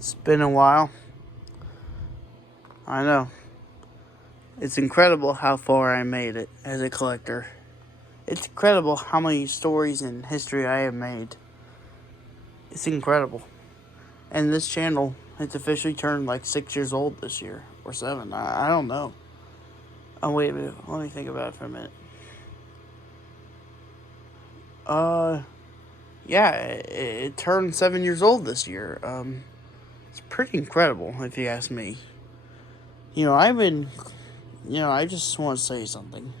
It's been a while. I know. It's incredible how far I made it as a collector. It's incredible how many stories and history I have made. It's incredible. And this channel, it's officially turned like 6 years old this year. Or 7. I don't know. Oh, wait a minute. Let me think about it for a minute. Yeah, it turned 7 years old this year. It's pretty incredible, if you ask me. I just want to say something.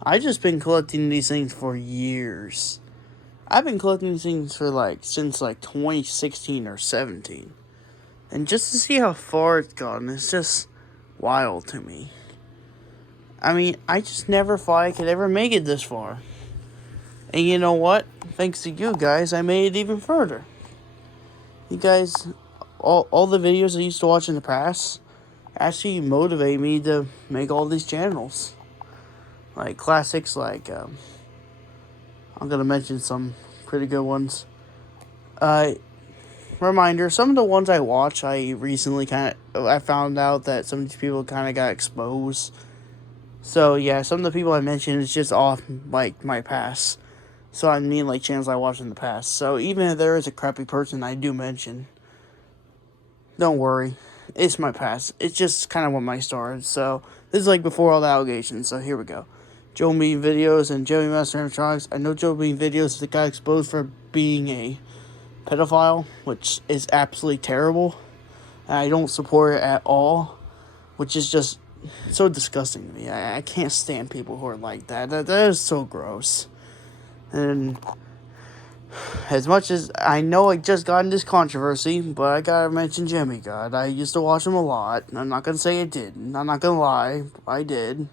I just been collecting these things for years. I've been collecting these things for since 2016 or 17. And just to see how far it's gone, it's just wild to me. I mean, I just never thought I could ever make it this far. And you know what? Thanks to you guys, I made it even further. You guys, all the videos I used to watch in the past actually motivate me to make all these channels. Like classics, I'm going to mention some pretty good ones. Reminder, some of the ones I watch, I recently I found out that some of these people kind of got exposed. So yeah, some of the people I mentioned is just off my past. So I mean channels I watched in the past. So even if there is a crappy person I do mention, don't worry. It's my past. It's just kind of what my started. So this is before all the allegations. So here we go. Joe Bean Videos and Joey Master Animatronics. I know Joe Bean Videos got exposed for being a pedophile, which is absolutely terrible. And I don't support it at all, which is just so disgusting to me. I can't stand people who are like that. That is so gross. And as much as I know I just got in this controversy, but I gotta mention Jimmy God. I used to watch him a lot. I'm not gonna say I didn't. I'm not gonna lie. I did.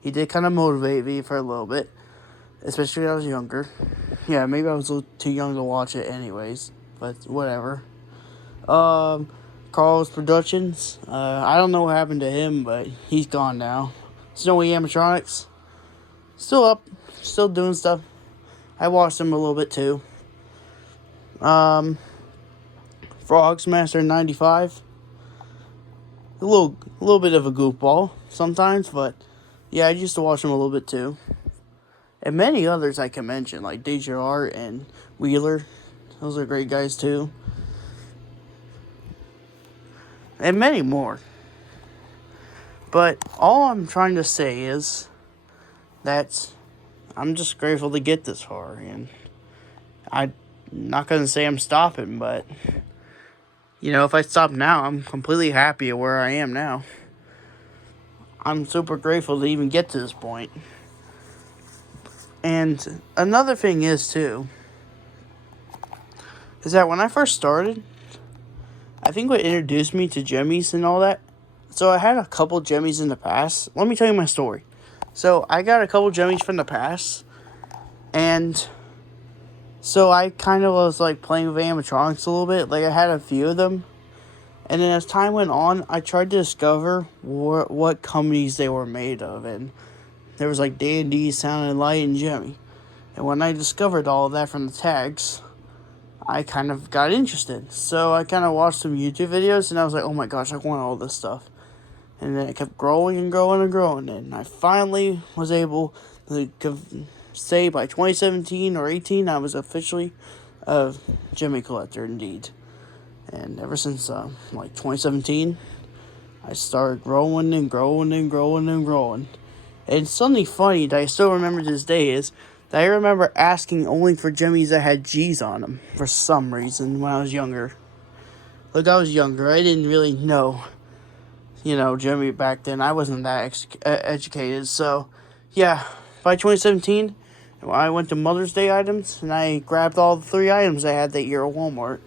He did kind of motivate me for a little bit, especially when I was younger. Yeah, maybe I was a little too young to watch it anyways, but whatever. Carl's Productions. I don't know what happened to him, but he's gone now. Snowy Animatronics. Still up. Still doing stuff. I watched him a little bit too. Frogs Master 95. A little bit of a goofball sometimes, but yeah, I used to watch him a little bit too. And many others I can mention, like Deja Art and Wheeler. Those are great guys too. And many more. But all I'm trying to say is that I'm just grateful to get this far. And I'm not going to say I'm stopping, but if I stop now, I'm completely happy at where I am now. I'm super grateful to even get to this point. And another thing is too, is that when I first started, I think what introduced me to Jimmies and all that. So I had a couple Jimmies in the past. Let me tell you my story. So I got a couple Jimmies from the past, and so I kind of was playing with animatronics a little bit. I had a few of them, and then as time went on, I tried to discover what companies they were made of, and there was D&D, Sound and Light, and Jimmy. And when I discovered all of that from the tags, I kind of got interested. So I kind of watched some YouTube videos, and I was like, oh my gosh, I want all this stuff. And then it kept growing and growing and growing. And I finally was able to say by 2017 or 18, I was officially a Jimmy collector indeed. And ever since 2017, I started growing and growing and growing and growing. And something funny that I still remember to this day is that I remember asking only for Jimmies that had G's on them for some reason when I was younger. I was younger. I didn't really know, Jimmy back then. I wasn't that educated. So, yeah, by 2017, I went to Mother's Day items, and I grabbed all the 3 items I had that year at Walmart.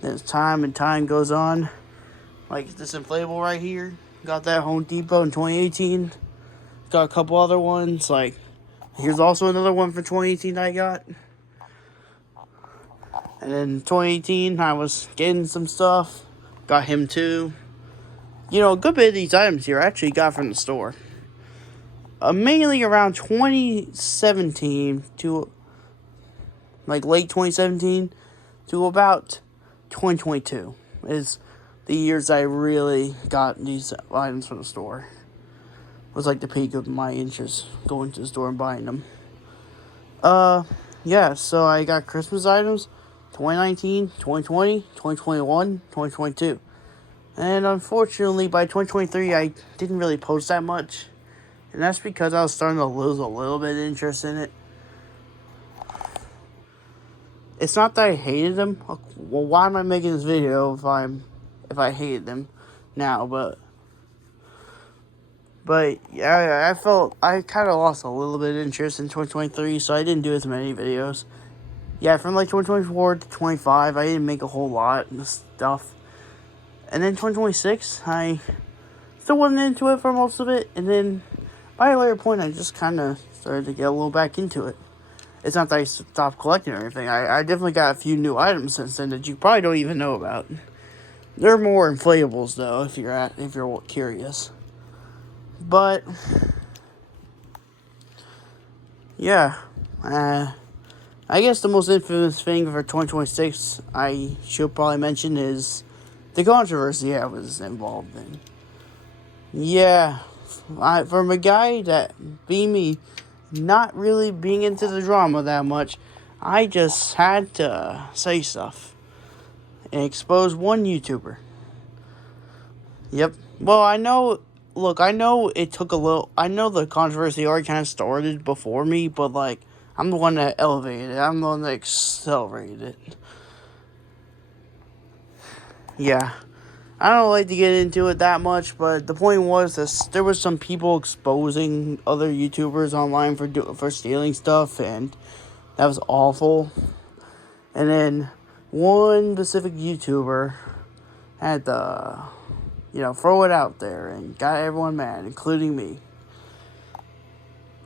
Then as time goes on, like this inflatable right here, got that at Home Depot in 2018. Got a couple other ones, here's also another one for 2018 I got. And then 2018, I was getting some stuff. Got him too. A good bit of these items here I actually got from the store. Mainly around 2017 to, late 2017 to about 2022. is the years I really got these items from the store. It was like the peak of my interest going to the store and buying them. Yeah, so I got Christmas items 2019, 2020, 2021, 2022. And unfortunately, by 2023, I didn't really post that much. And that's because I was starting to lose a little bit of interest in it. It's not that I hated them. Well, why am I making this video if I hated them now? But yeah, I felt I kind of lost a little bit of interest in 2023, so I didn't do as many videos. Yeah, from like 2024 to 25, I didn't make a whole lot of stuff. And then 2026, I still wasn't into it for most of it. And then by a later point, I just kind of started to get a little back into it. It's not that I stopped collecting or anything. I definitely got a few new items since then that you probably don't even know about. They're more inflatables though, if you're curious. But yeah, I guess the most infamous thing for 2026 I should probably mention is the controversy I was involved in. Yeah, from a guy that being me, not really being into the drama that much, I just had to say stuff and expose one YouTuber. Yep. Well, I know. Look, I know it took a little. I know the controversy already kind of started before me, but like, I'm the one that elevated it. I'm the one that accelerated it. Yeah. I don't like to get into it that much, but the point was that there was some people exposing other YouTubers online for stealing stuff, and that was awful. And then one specific YouTuber had to, throw it out there and got everyone mad, including me.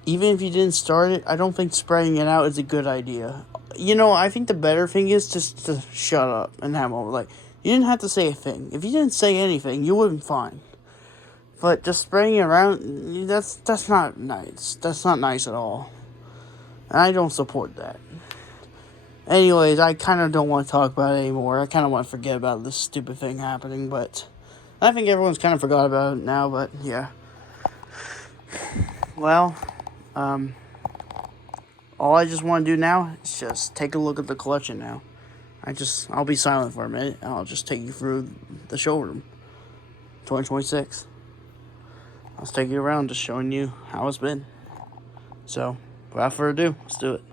Even if you didn't start it, I don't think spreading it out is a good idea. I think the better thing is just to shut up and have over. Like, you didn't have to say a thing. If you didn't say anything, you would be fine. But just spreading it around, that's not nice. That's not nice at all. And I don't support that. Anyways, I kind of don't want to talk about it anymore. I kind of want to forget about this stupid thing happening, but I think everyone's kind of forgot about it now, but yeah. Well, all I just want to do now is just take a look at the collection now. I'll be silent for a minute, and I'll just take you through the showroom. 2026. I'll take you around just showing you how it's been. So, without further ado, let's do it.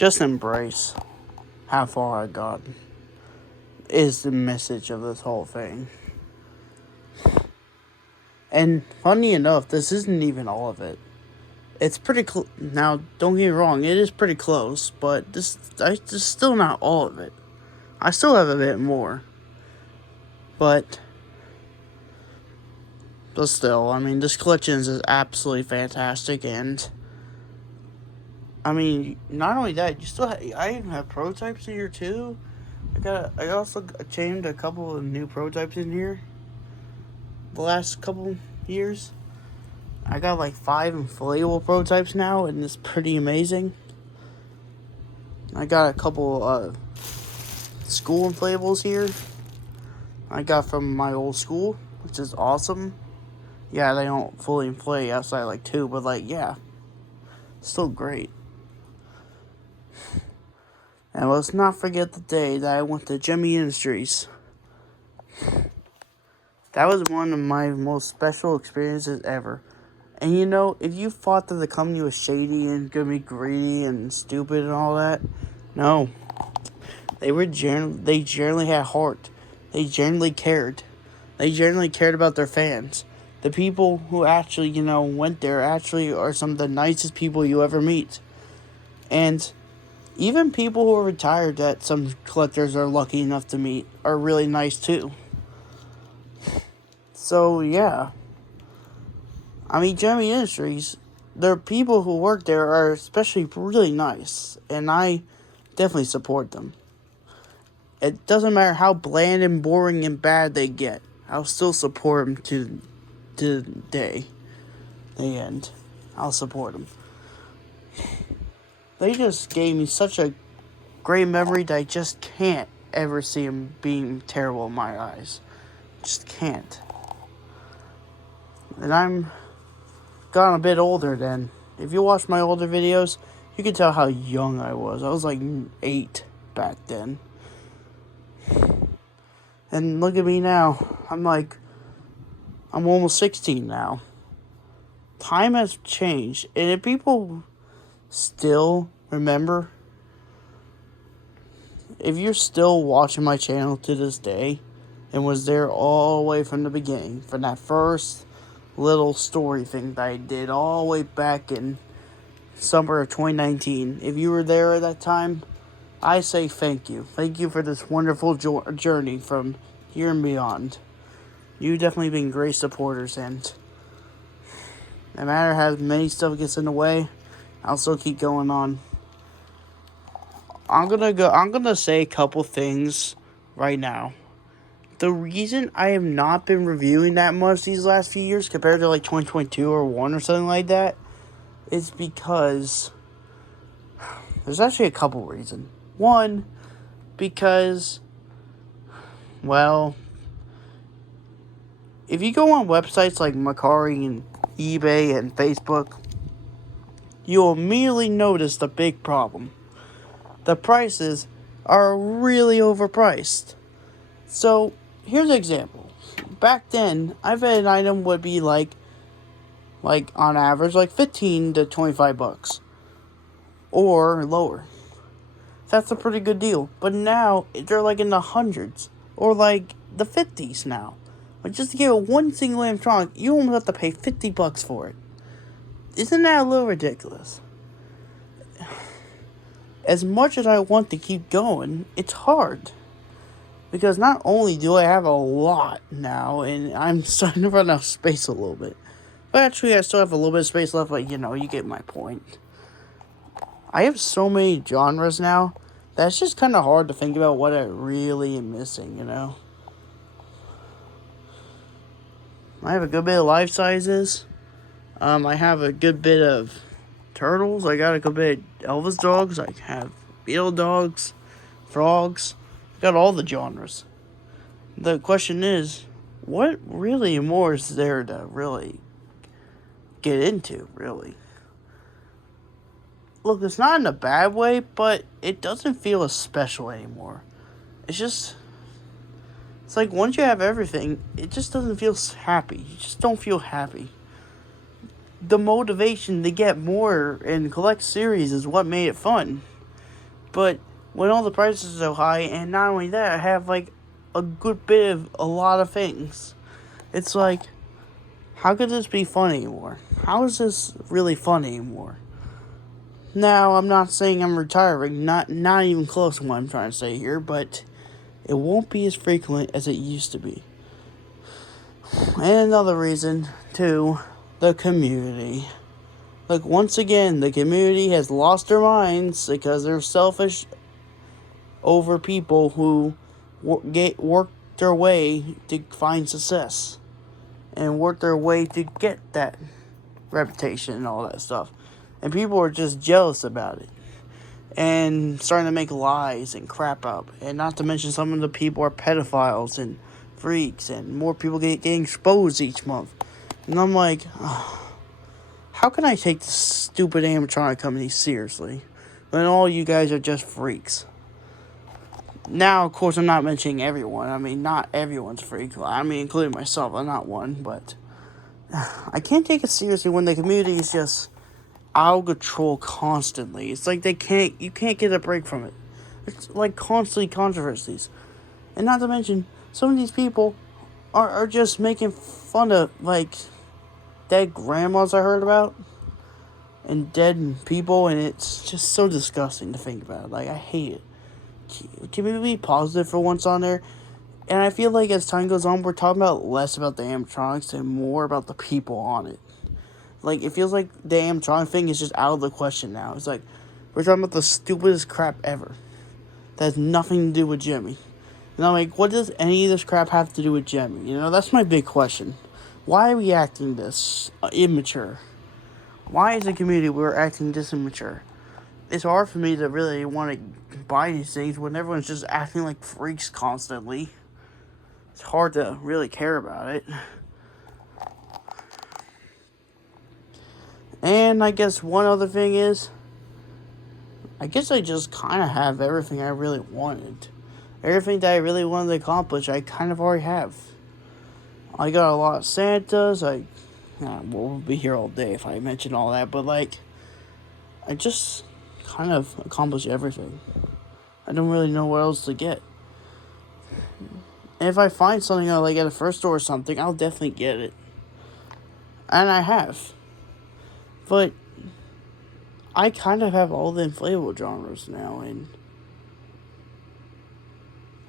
Just embrace how far I got, is the message of this whole thing. And funny enough, this isn't even all of it. It's pretty now, don't get me wrong, it is pretty close, but this is still not all of it. I still have a bit more. But still, I mean, this collection is absolutely fantastic, and I mean, not only that, I even have prototypes in here too. I also chained a couple of new prototypes in here the last couple years. I got like 5 inflatable prototypes now, and it's pretty amazing. I got a couple school inflatables here. I got from my old school, which is awesome. Yeah, they don't fully inflate outside like 2, but like, yeah, still great. And let's not forget the day that I went to Jimmy Industries. That was one of my most special experiences ever. And you know, if you thought that the company was shady and gonna be greedy and stupid and all that, no. They generally had heart. They generally cared. They generally cared about their fans. The people who actually, went there actually are some of the nicest people you ever meet. And even people who are retired that some collectors are lucky enough to meet are really nice too. So, yeah. I mean, Jimmy Industries, the people who work there are especially really nice. And I definitely support them. It doesn't matter how bland and boring and bad they get. I'll still support them to the day. The end. I'll support them. They just gave me such a great memory that I just can't ever see them being terrible in my eyes. Just can't. And I'm gotten a bit older then. If you watch my older videos, you can tell how young I was. I was like 8 back then. And look at me now. I'm almost 16 now. Time has changed. And if people still remember, if you're still watching my channel to this day and was there all the way from the beginning, from that first little story thing that I did all the way back in summer of 2019, if you were there at that time, I say thank you. Thank you for this wonderful journey from here and beyond. You've definitely been great supporters, and no matter how many stuff gets in the way, I'll still keep going on. I'm gonna say a couple things right now. The reason I have not been reviewing that much these last few years compared to like 2022 or 1 or something like that is because there's actually a couple reasons. One, because, well, if you go on websites like Mercari and eBay and Facebook, you'll immediately notice the big problem. The prices are really overpriced. So, here's an example. Back then, I bet an item would be like on average, like 15 to 25 bucks. Or lower. That's a pretty good deal. But now, they're like in the hundreds. Or like the 50s now. But just to get one single animatronic, you almost have to pay 50 bucks for it. Isn't that a little ridiculous? As much as I want to keep going, it's hard. Because not only do I have a lot now, and I'm starting to run out of space a little bit. But actually, I still have a little bit of space left, but you get my point. I have so many genres now, that it's just kind of hard to think about what I really am missing, I have a good bit of life sizes. I have a good bit of turtles. I got a good bit of Elvis dogs. I have beetle dogs, frogs. Got all the genres. The question is, what really more is there to really get into, really? Look, it's not in a bad way, but it doesn't feel as special anymore. It's like once you have everything, it just doesn't feel happy. You just don't feel happy. The motivation to get more and collect series is what made it fun. But when all the prices are so high, and not only that, I have like a good bit of a lot of things. It's like, how could this be fun anymore? How is this really fun anymore? Now, I'm not saying I'm retiring, not even close to what I'm trying to say here, but it won't be as frequent as it used to be. And another reason, too, the community. Like, once again, the community has lost their minds because they're selfish over people who work their way to find success and work their way to get that reputation and all that stuff. And people are just jealous about it and starting to make lies and crap up. And not to mention, some of the people are pedophiles and freaks, and more people getting exposed each month. And I'm like, how can I take this stupid animatronic company seriously when all you guys are just freaks? Now, of course, I'm not mentioning everyone. I mean, not everyone's a freak. I mean, including myself. I'm not one, but I can't take it seriously when the community is just out of control constantly. It's like you can't get a break from it. It's like constantly controversies. And not to mention, some of these people are just making fun of, like, dead grandmas I heard about. And dead people, and it's just so disgusting to think about. Like, I hate it. Can we be positive for once on there? And I feel like as time goes on, we're talking about less about the animatronics and more about the people on it. Like, it feels like the animatronic thing is just out of the question now. It's like, we're talking about the stupidest crap ever. That has nothing to do with Jimmy. And I'm like, what does any of this crap have to do with Jimmy? You know, that's my big question. Why are we acting this immature? Why is the community we're acting this immature? It's hard for me to really want to buy these things when everyone's just acting like freaks constantly. It's hard to really care about it. And I guess one other thing is, I guess I just kind of have everything I really wanted. Everything that I really wanted to accomplish, I kind of already have. I got a lot of Santas. We'll be here all day if I mention all that, but like, I just kind of accomplished everything. I don't really know what else to get. And if I find something I like at a first store or something, I'll definitely get it. And I have. But I kind of have all the inflatable genres now, and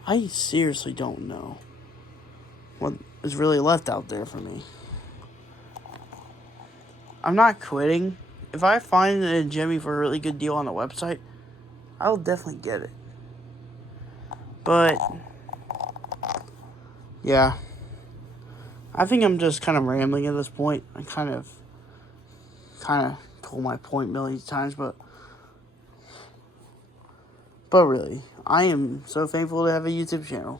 I seriously don't know what is really left out there for me. I'm not quitting. If I find a Jimmy for a really good deal on the website, I'll definitely get it. But yeah, I think I'm just kind of rambling at this point. I kind of told my point millions of times, but really, I am so thankful to have a YouTube channel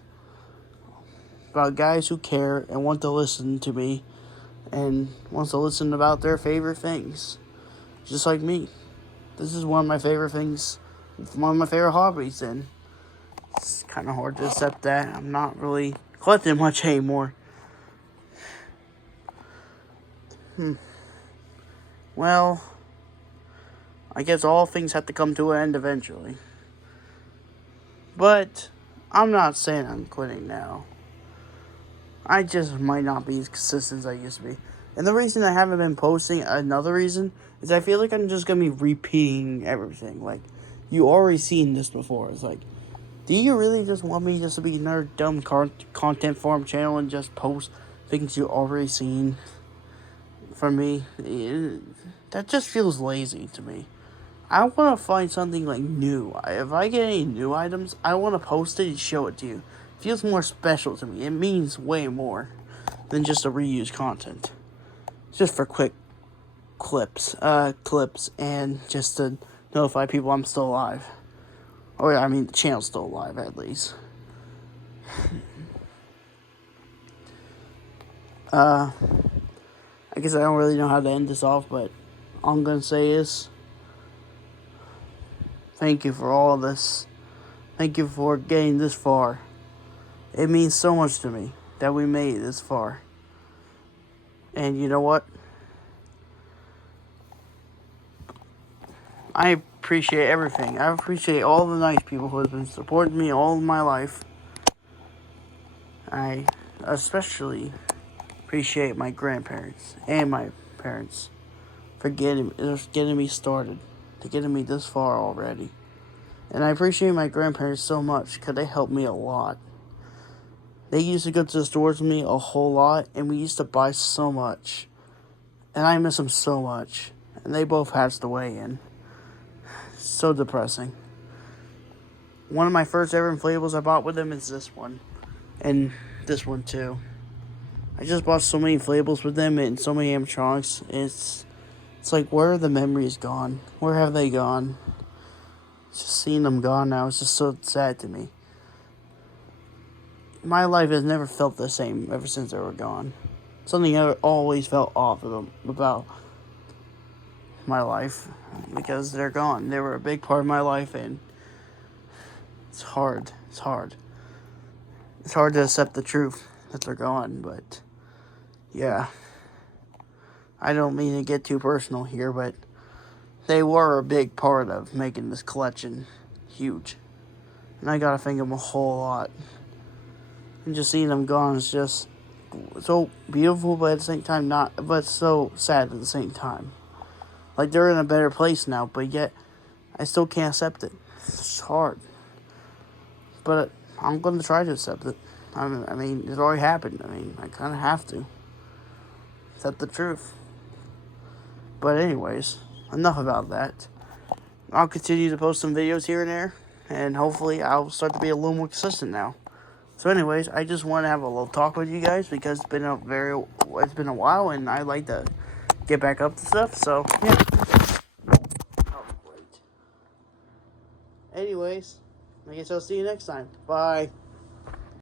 about guys who care and want to listen to me and wants to listen about their favorite things, just like me. This is one of my favorite things, one of my favorite hobbies, and it's kind of hard to accept that I'm not really collecting much anymore. Well, I guess all things have to come to an end eventually. But I'm not saying I'm quitting now. I just might not be as consistent as I used to be. And the reason I haven't been posting, another reason, is I feel like I'm just going to be repeating everything. Like, you already seen this before. It's like, do you really just want me just to be another dumb content farm channel and just post things you already seen from me? That just feels lazy to me. I want to find something like new. If I get any new items, I want to post it and show it to you. It feels more special to me. It means way more than just a reused content. Just for quick clips, and just to notify people I'm still alive. Or I mean, the channel's still alive at least. I guess I don't really know how to end this off, but all I'm gonna say is, thank you for all this. Thank you for getting this far. It means so much to me that we made it this far. And you know what? I appreciate everything. I appreciate all the nice people who have been supporting me all my life. I especially appreciate my grandparents and my parents for getting me started, to getting me this far already. And I appreciate my grandparents so much because they helped me a lot. They used to go to the stores with me a whole lot, and we used to buy so much. And I miss them so much. And they both passed away, and so depressing. One of my first ever inflatables I bought with them is this one. And this one too. I just bought so many inflatables with them and so many animatronics. It's like, where are the memories gone? Where have they gone? Just seeing them gone now is just so sad to me. My life has never felt the same ever since they were gone. Something I always felt off about my life because they're gone. They were a big part of my life, and it's hard. It's hard to accept the truth that they're gone, but yeah. I don't mean to get too personal here, but they were a big part of making this collection huge. And I gotta thank them a whole lot. And just seeing them gone is just so beautiful, but at the same time but so sad at the same time. Like, they're in a better place now, but yet I still can't accept it. It's hard. But I'm gonna try to accept it. I mean, it's already happened. I mean, I kinda have to accept the truth. But anyways, enough about that. I'll continue to post some videos here and there, and hopefully I'll start to be a little more consistent now. So anyways, I just want to have a little talk with you guys because it's been a while, and I like to get back up to stuff. So yeah. Oh, great. Anyways, I guess I'll see you next time. Bye.